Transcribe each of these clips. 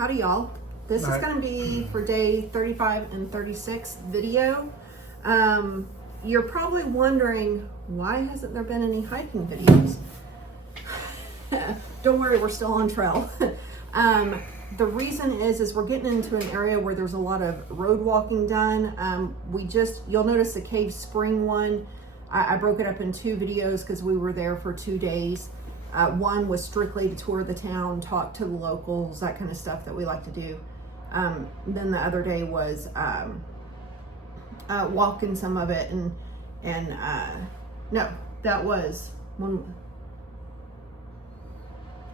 Howdy y'all. This is going to be for day 35 and 36 video. You're probably wondering, why hasn't there been any hiking videos? Don't worry, we're still on trail. The reason is we're getting into an area where there's a lot of road walking done. You'll notice the Cave Spring one, I broke it up in 2 videos because we were there for 2 days. One was strictly to tour the town, talk to the locals, that kind of stuff that we like to do. Then the other day was walking some of it, no, that was one.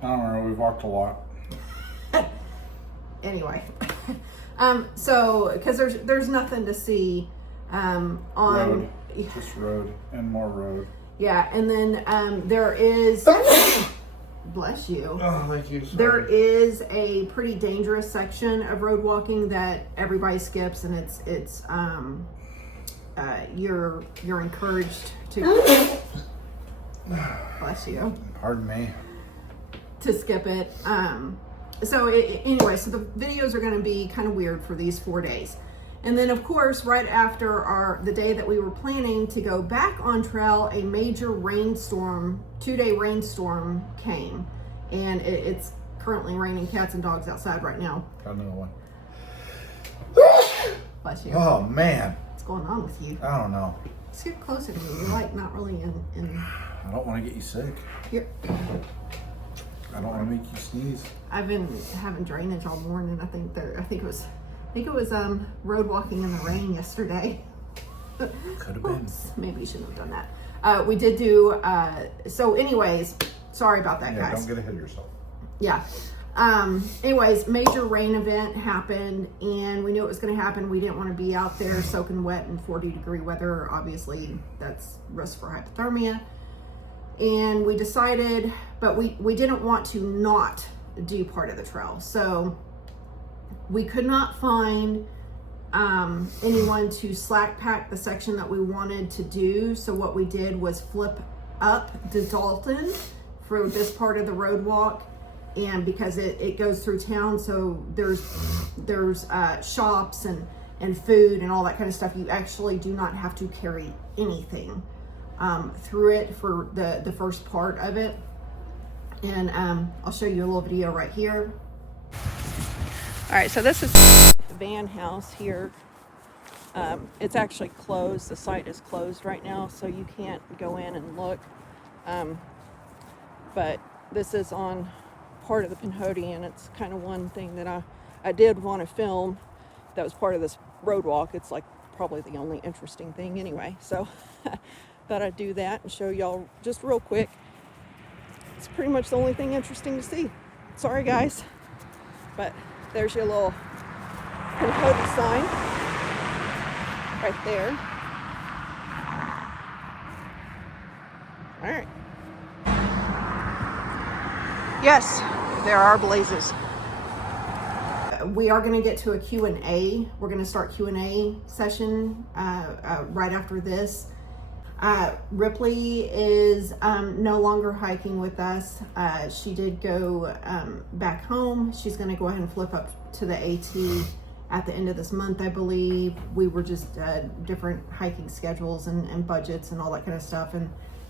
I don't know, we've walked a lot. Anyway, so because there's nothing to see on road. Just road and more road. Yeah, and then there is bless you. Oh, thank you. Sorry. There is a pretty dangerous section of road walking that everybody skips, and it's you're encouraged to bless you. Pardon me. To skip it. Anyway, so the videos are going to be kind of weird for these 4 days. And then of course, right after the day that we were planning to go back on trail, a major rainstorm, 2-day rainstorm came. And it's currently raining cats and dogs outside right now. Got another one. Bless you. Oh man. What's going on with you? I don't know. Let's get closer to me. You're like not really in I don't want to get you sick. Here. I don't want to make you sneeze. I've been having drainage all morning. I think it was road walking in the rain yesterday. Could have been. Maybe you shouldn't have done that. We did do, so anyways, sorry about that, guys. Don't get ahead of yourself. Yeah. Anyways, major rain event happened, and we knew it was going to happen. We didn't want to be out there soaking wet in 40-degree weather. Obviously, that's risk for hypothermia. And we decided, but we didn't want to not do part of the trail. So we could not find anyone to slack pack the section that we wanted to do. So what we did was flip up to Dalton for this part of the road walk. And because it goes through town, so there's shops and food and all that kind of stuff. You actually do not have to carry anything through it for the first part of it. And I'll show you a little video right here. All right, so this is the van house here. It's actually closed. The site is closed right now, so you can't go in and look. But this is on part of the Pinhoti, and it's kind of one thing that I did want to film that was part of this road walk. It's like probably the only interesting thing anyway. So thought I'd do that and show y'all just real quick. It's pretty much the only thing interesting to see. Sorry guys, but there's your little Pinhoti sign right there. All right. Yes, there are blazes. We are going to get to a Q&A. We're going to start Q&A session right after this. Ripley is no longer hiking with us. She did go back home. She's going to go ahead and flip up to the AT at the end of this month, I believe. We were just different hiking schedules and budgets and all that kind of stuff,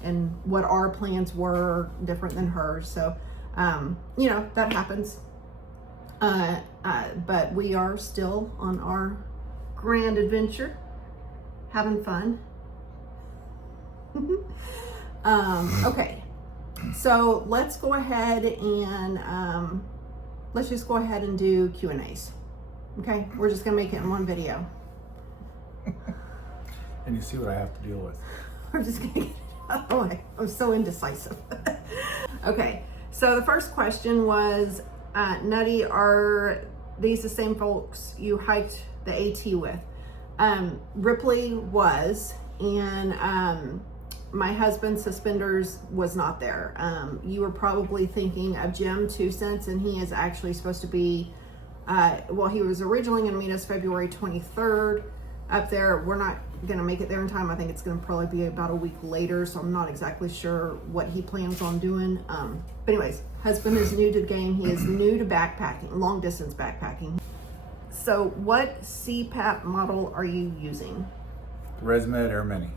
and what our plans were different than hers. So, you know, that happens. But we are still on our grand adventure, having fun. Okay, so let's go ahead and let's just go ahead and do Q&As. Okay, we're just gonna make it in one video. And you see what I have to deal with. We're just gonna get it out of the way. I'm so indecisive. Okay, so the first question was, Nutty, are these the same folks you hiked the AT with? Ripley was, and my husband's suspenders was not there. You were probably thinking of Jim 2 Cents, and he is actually supposed to be, well, he was originally going to meet us February 23rd. up there. We're not gonna make it there in time. I think it's gonna probably be about a week later, so I'm not exactly sure what he plans on doing. But anyways, husband is new to the game. He is new to backpacking, long distance backpacking. So what CPAP model are you using? ResMed Air Mini.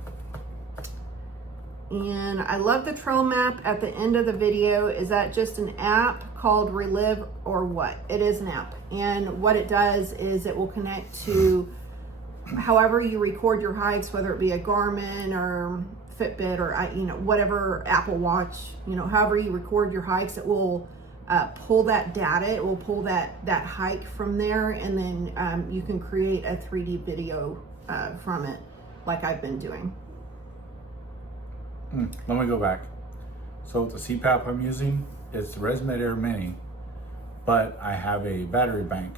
And I love the trail map at the end of the video. Is that just an app called Relive or what? It is an app. And what it does is it will connect to however you record your hikes, whether it be a Garmin or Fitbit or, whatever, Apple Watch, however you record your hikes, it will pull that data. It will pull that hike from there. And then you can create a 3D video from it like I've been doing. Let me go back. So the CPAP I'm using, it's the ResMed Air Mini, but I have a battery bank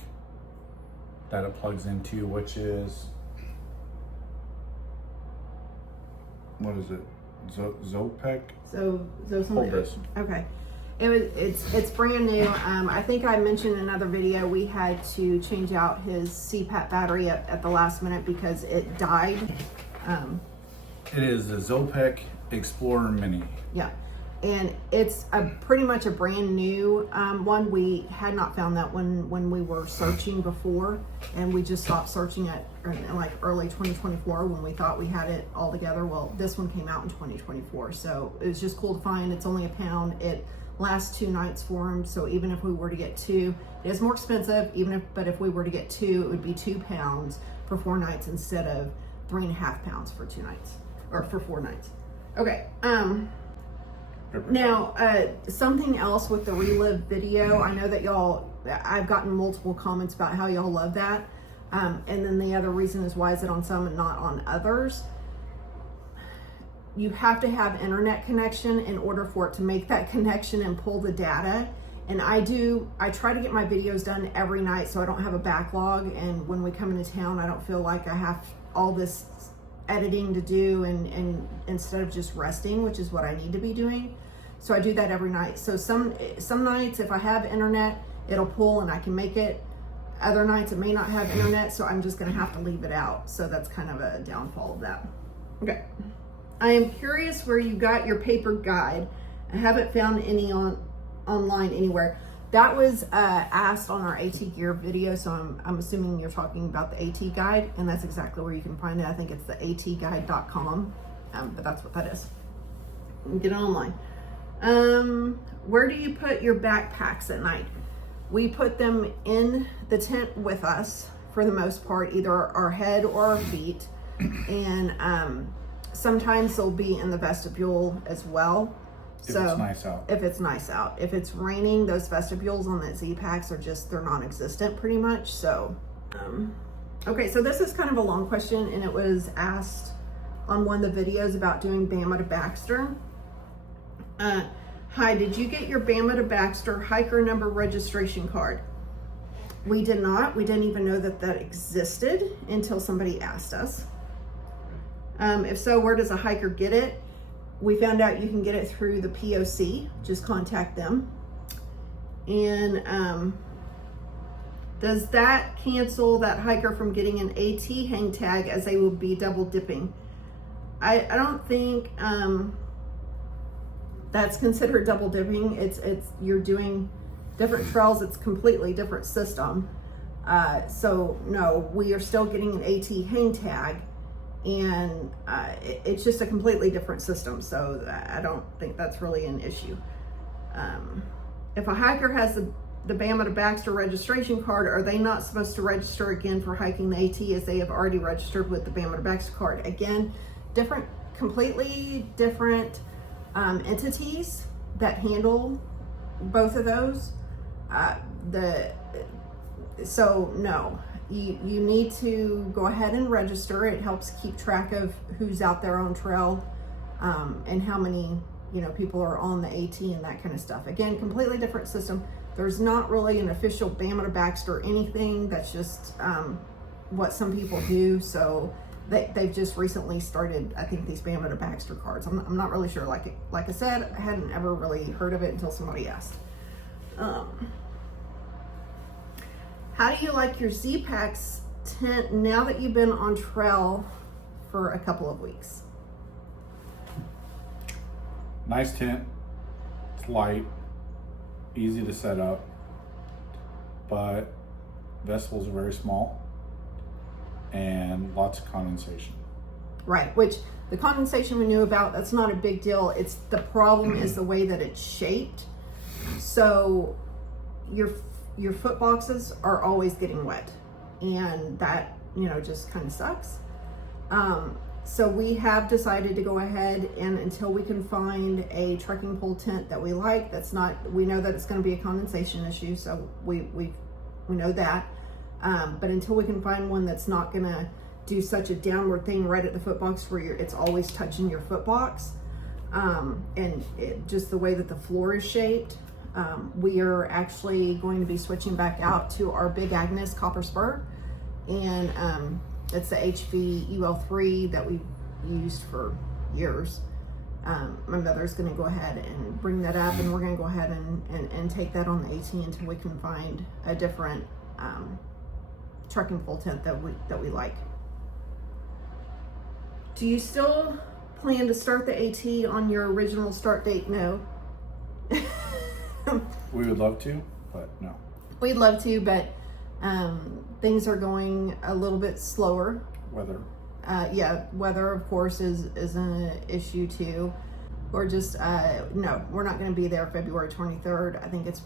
that it plugs into, which is, what is it? Zopec? So something. Hold this. Okay. It's brand new. I think I mentioned in another video we had to change out his CPAP battery at the last minute because it died. It is the Zopec Explorer Mini. Yeah, and it's pretty much a brand new one. We had not found that one when we were searching before, and we just stopped searching at like early 2024 when we thought we had it all together. Well, this one came out in 2024, so it was just cool to find. It's only £1. It lasts 2 nights for him, so even if we were to get 2, it is more expensive. But if we were to get 2, it would be £2 for 4 nights instead of 3.5 pounds for 2 nights or for 4 nights. Okay. Now, something else with the Relive video. I know that I've gotten multiple comments about how y'all love that. And then the other reason is why is it on some and not on others? You have to have internet connection in order for it to make that connection and pull the data. And I try to get my videos done every night so I don't have a backlog. And when we come into town, I don't feel like I have all this editing to do and instead of just resting, which is what I need to be doing. So I do that every night. So some nights if I have internet, it'll pull and I can make it. Other nights it may not have internet, so I'm just gonna have to leave it out. So that's kind of a downfall of that. Okay. I am curious where you got your paper guide. I haven't found any online anywhere. That was asked on our AT gear video, so I'm assuming you're talking about the AT guide, and that's exactly where you can find it. I think it's the atguide.com, but that's what that is. You can get it online. Where do you put your backpacks at night? We put them in the tent with us for the most part, either our head or our feet, and sometimes they'll be in the vestibule as well. If it's nice out. If it's nice out. If it's raining, those vestibules on the Z-Packs they're non-existent pretty much. So, okay, so this is kind of a long question, and it was asked on one of the videos about doing Bama to Baxter. Hi, did you get your Bama to Baxter hiker number registration card? We did not. We didn't even know that existed until somebody asked us. If so, where does a hiker get it? We found out you can get it through the POC. Just contact them. And does that cancel that hiker from getting an AT hang tag, as they will be double dipping? I don't think that's considered double dipping. It's you're doing different trails. It's completely different system. So no, we are still getting an AT hang tag. And it's just a completely different system, so I don't think that's really an issue. If a hiker has the Bama to Baxter registration card, are they not supposed to register again for hiking the AT as they have already registered with the Bama to Baxter card? Again, completely different entities that handle both of those. So no. You need to go ahead and register. It helps keep track of who's out there on trail and how many people are on the AT and that kind of stuff. Again, completely different system. There's not really an official Bama to Baxter or anything. That's just what some people do. So they've just recently started, I think, these Bama to Baxter cards. I'm not really sure. Like I said, I hadn't ever really heard of it until somebody asked. How do you like your Z-Packs tent now that you've been on trail for a couple of weeks? Nice tent. It's light, easy to set up, but vegetables are very small and lots of condensation. Right, which the condensation we knew about, that's not a big deal. It's the problem is the way that it's shaped. So your foot boxes are always getting wet, and that, you know, just kind of sucks. So we have decided to go ahead, and until we can find a trekking pole tent that we like, that's not, we know that it's going to be a condensation issue, so we know that. But until we can find one that's not going to do such a downward thing right at the foot box where it's always touching your foot box, and just the way that the floor is shaped, we are actually going to be switching back out to our Big Agnes copper spur, and it's the HV UL3 that we've used for years. My mother's going to go ahead and bring that up, and we're going to go ahead and take that on the AT until we can find a different trekking pole tent that we like. Do you still plan to start the AT on your original start date? No. We would love to, but no. We'd love to, but things are going a little bit slower. Weather. Yeah, weather of course is an issue too. We're just no, we're not going to be there February 23rd. I think it's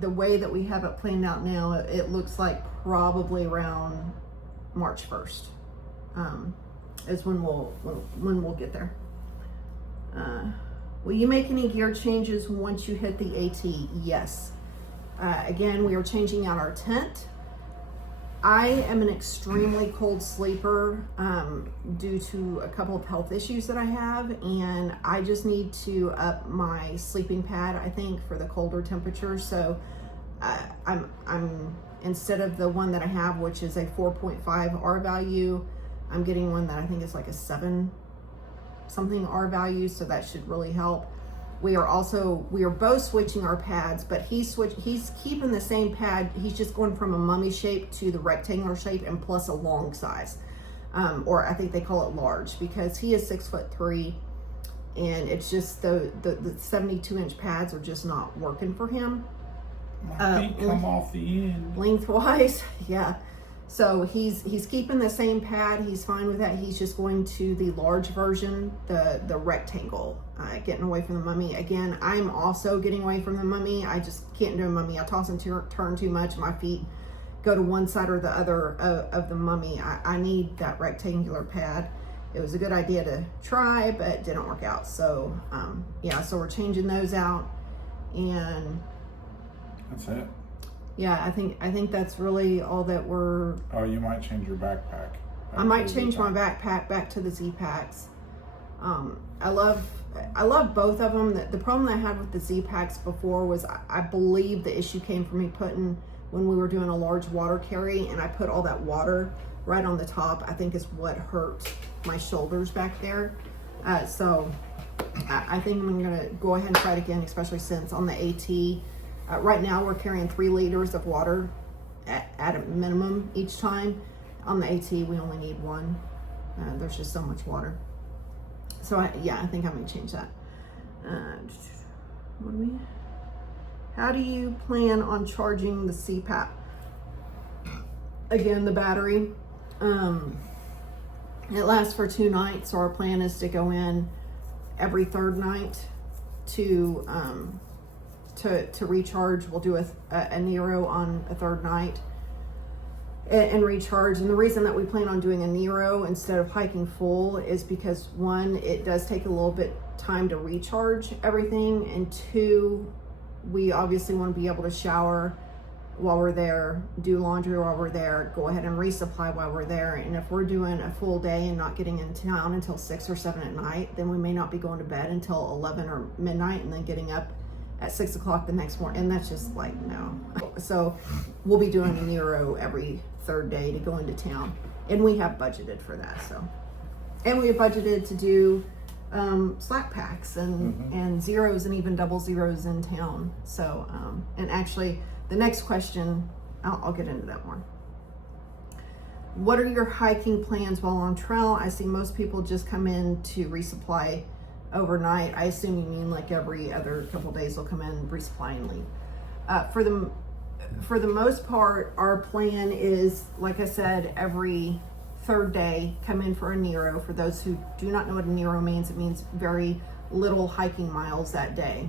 the way that we have it planned out now. It looks like probably around March 1st is when we'll get there. Will you make any gear changes once you hit the AT? Yes. Again, we are changing out our tent. I am an extremely cold sleeper due to a couple of health issues that I have, and I just need to up my sleeping pad, I think, for the colder temperatures. So I'm instead of the one that I have, which is a 4.5 R value, I'm getting one that I think is like a 7 something R value, so that should really help. We are both switching our pads, but he's keeping the same pad. He's just going from a mummy shape to the rectangular shape and plus a long size, or I think they call it large, because he is 6'3", and it's just the 72-inch pads are just not working for him. My feet come off the end. Lengthwise, yeah. So he's keeping the same pad. He's fine with that. He's just going to the large version, the rectangle, getting away from the mummy. Again, I'm also getting away from the mummy. I just can't do a mummy. I toss and turn too much. My feet go to one side or the other of the mummy. I need that rectangular pad. It was a good idea to try, but it didn't work out. So yeah, so we're changing those out, and that's it. Yeah, I think that's really all that we're. Oh, you might change your backpack. I might change my backpack back to the Z packs. I love both of them. The problem I had with the Z packs before was I believe the issue came from me putting, when we were doing a large water carry, and I put all that water right on the top. I think is what hurt my shoulders back there. So I think I'm gonna go ahead and try it again, especially since on the AT. Right now we're carrying 3 liters of water at a minimum each time. On the AT we only need 1. There's just so much water. So I think I'm gonna change that. How do you plan on charging the CPAP? Again, the battery. It lasts for 2 nights, so our plan is to go in every 3rd night to recharge. We'll do a Nero on a 3rd night and recharge. And the reason that we plan on doing a Nero instead of hiking full is because 1, it does take a little bit time to recharge everything, and 2, we obviously want to be able to shower while we're there, do laundry while we're there, go ahead and resupply while we're there. And if we're doing a full day and not getting in town until 6 or 7 at night, then we may not be going to bed until 11 or midnight and then getting up at 6 o'clock the next morning, and that's just like, no. So we'll be doing a Nero every 3rd day to go into town, and we have budgeted for that. So, and we have budgeted to do slack packs and zeros and even double zeros in town. So and actually the next question, I'll get into that more. what are your hiking plans while on trail? I see most people just come in to resupply overnight. I assume you mean like every other couple days they'll come in, resupply, and leave. For the most part, our plan is, like I said, every third day come in for a Nero. For those who do not know what a Nero means, it means very little hiking miles that day,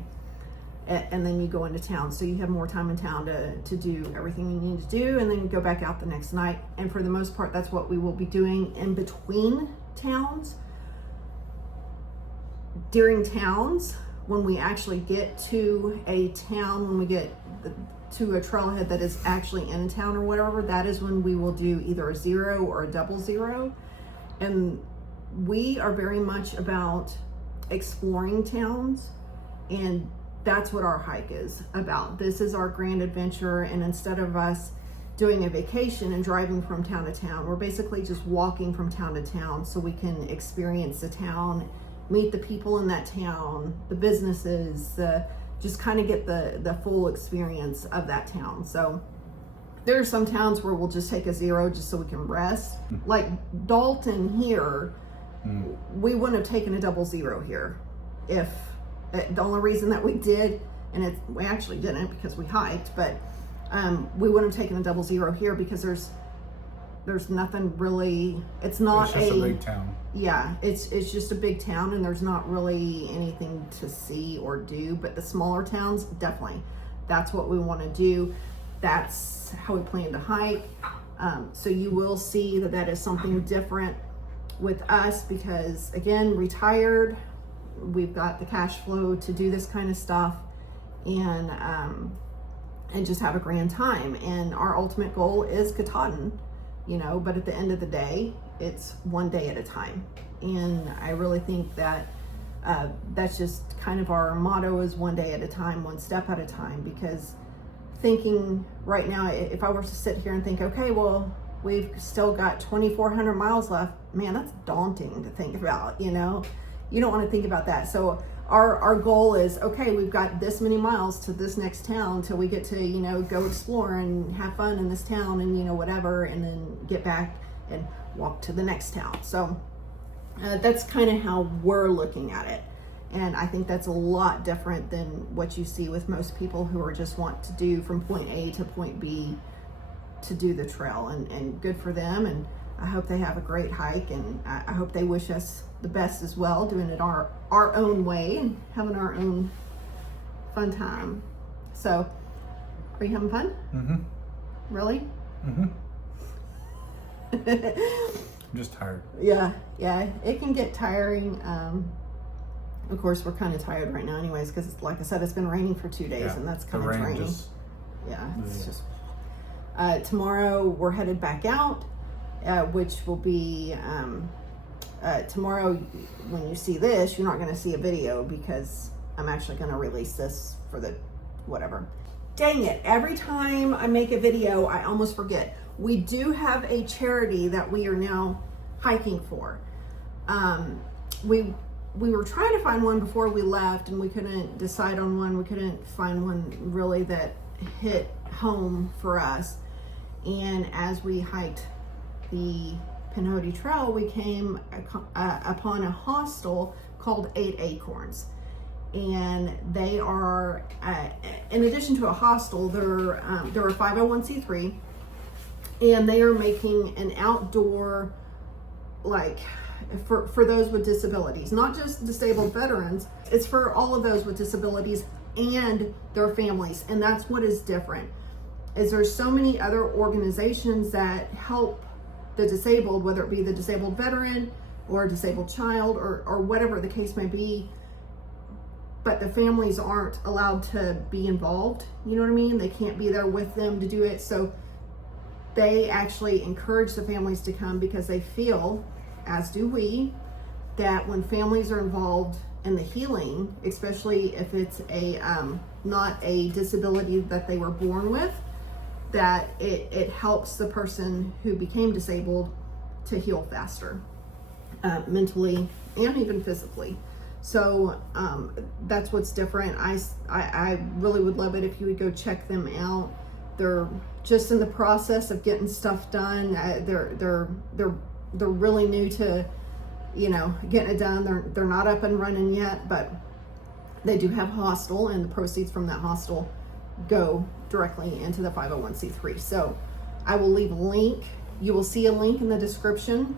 and then you go into town, so you have more time in town to do everything you need to do, and then you go back out the next night. And for the most part, that's what we will be doing in between towns. During towns, when we actually get to a town, when we get to a trailhead that is actually in town or whatever, that is when we will do either a 0 or a double 0. And we are very much about exploring towns, and that's what our hike is about. This is our grand adventure, and instead of us doing a vacation and driving from town to town, we're basically just walking from town to town so we can experience the town, meet the people in that town, the businesses, just kind of get the full experience of that town. So there are some towns where we'll just take a 0 just so we can rest. Like Dalton here, we wouldn't have taken a double 0 here if the only reason that we did, and we actually didn't because we hiked, but we wouldn't have taken a double 0 here because there's nothing really. It's not just a big town. Yeah, it's just a big town, and there's not really anything to see or do. But the smaller towns, definitely, that's what we want to do. That's how we plan to hike. So you will see that is something different with us because, again, retired, we've got the cash flow to do this kind of stuff, and just have a grand time. And our ultimate goal is Katahdin, but at the end of the day, it's one day at a time. And I really think that that's just kind of our motto, is one day at a time, one step at a time. Because thinking right now, if I were to sit here and think, okay, well, we've still got 2,400 miles left, man, that's daunting to think about. You don't want to think about that. So our goal is, okay, we've got this many miles to this next town till we get to, go explore and have fun in this town and, whatever, and then get back and walk to the next town. So that's kind of how we're looking at it. And I think that's a lot different than what you see with most people who are just want to do from point A to point B to do the trail, and good for them. And I hope they have a great hike, and I hope they wish us the best as well, doing it our own way and having our own fun time. So, are you having fun? Mm-hmm. Really? Mm-hmm. I'm just tired. Yeah, it can get tiring. Of course, we're kind of tired right now anyways, because like I said, it's been raining for 2 days, and that's kind of draining. It's just tomorrow we're headed back out, which will be tomorrow. When you see this, you're not going to see a video because I'm actually going to release this for the whatever. Dang it, every time I make a video I almost forget. We do have a charity that we are now hiking for. We were trying to find one before we left, and we couldn't decide on one. We couldn't find one really that hit home for us. And as we hiked the Pinhoti Trail, we came upon a hostel called 8 Acorns. And they are, in addition to a hostel, they're a 501c3, and they are making an outdoor, like, for those with disabilities, not just disabled veterans. It's for all of those with disabilities and their families. And that's what is different, is there's so many other organizations that help the disabled, whether it be the disabled veteran or a disabled child or whatever the case may be, but the families aren't allowed to be involved. You know what I mean? They can't be there with them to do it. So they actually encourage the families to come because they feel, as do we, that when families are involved in the healing, especially if it's not a disability that they were born with, that it helps the person who became disabled to heal faster, mentally and even physically. So that's what's different. I really would love it if you would go check them out. They're just in the process of getting stuff done. They're really new to, you know, getting it done. They're not up and running yet, but they do have hostel, and the proceeds from that hostel go directly into the 501c3. So I will leave a link. You will see a link in the description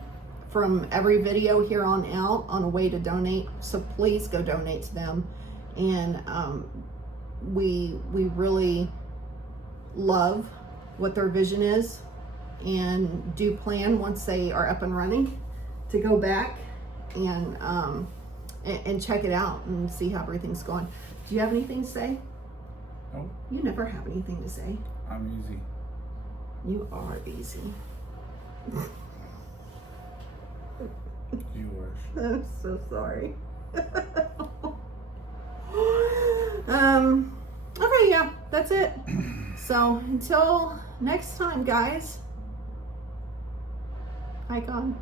from every video here on out on a way to donate. So please go donate to them. And we really love what their vision is, and do plan once they are up and running to go back and check it out and see how everything's going. Do you have anything to say? Nope. You never have anything to say. I'm easy. You are easy. You wish. I'm so sorry. Okay, yeah, that's it. So until next time, guys. Hi, God.